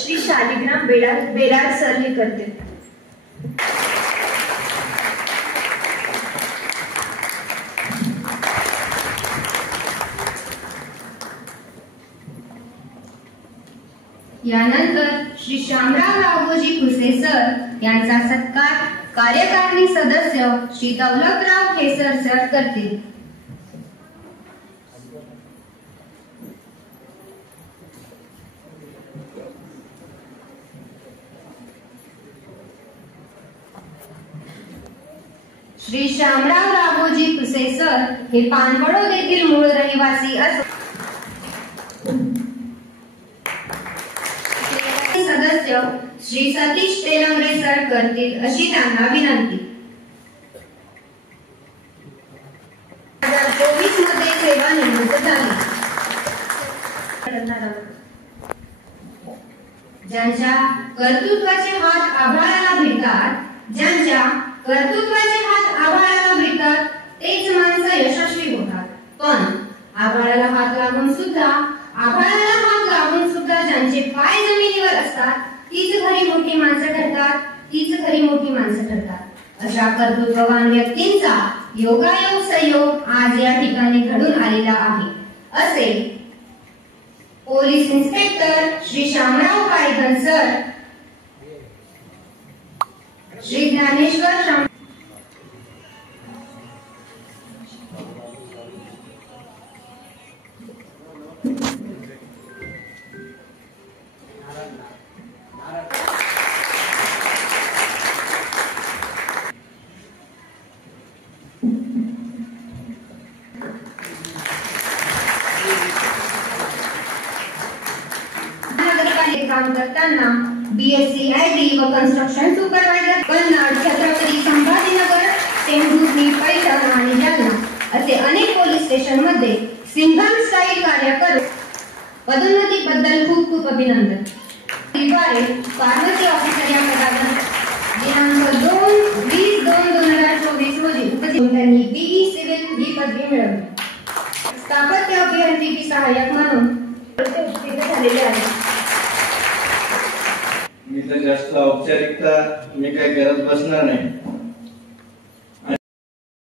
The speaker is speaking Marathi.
श्री शालिग्राम बेरार सर हे करतील। यानंतर श्री श्यामराव राघोजी खुसे सर यांचा सत्कार कार्यकारिणी सदस्य श्री दौलतराव खेसर सर करतील। श्री श्यामराव राघोजी खुसे सर हे पानवडोद येथील मूळ रहिवासी असून सदस्य श्री सतीश तेलंगरे सर करतील अशी त्यांना विनंती। 2024 मध्ये सेवानिवृत्त झाले। ज्यांच्या कर्तृत्वाचे हात आभाळाला भिडतात, ज्यांच्या कर्तृत्वाचे हात आभाळाला भिडतात तेच माणसं यशस्वी होतात। पण आभाळाला हात लागून सुद्धा ज्यांचे पाय जमिनीवर असतात तीच खरी मोठी माणसं ठरतात। अशा कर्तृत्ववान व्यक्तींचा योगायोग संयोग आज या ठिकाणी घडून आलेला आहे, असे police inspector Shri Shyamrao Payghan sir, Shri Dnyaneshwar काम करताना BSc ID व कन्स्ट्रक्शन सुपरवायझर कन्नड, छत्रपती संभाजीनगर, टेंभुर्णी, पैठण आणि जालना असे अनेक पोलीस स्टेशन मध्ये सिंघम स्टाईल कार्य करून पदोन्नती बद्दल खूप अभिनंदन। द्वारे फार्मसी ऑफिसर या पदावर दिनांक 2/20/2024 रोजी त्यांनी BE सिव्हिल ही पदवी मिळवली। स्थापत्य अभियांत्रिकी सहाय्यक म्हणून झालेले आहे। मी तर जास्त औपचारिकता मी काही करत बसणार नाही।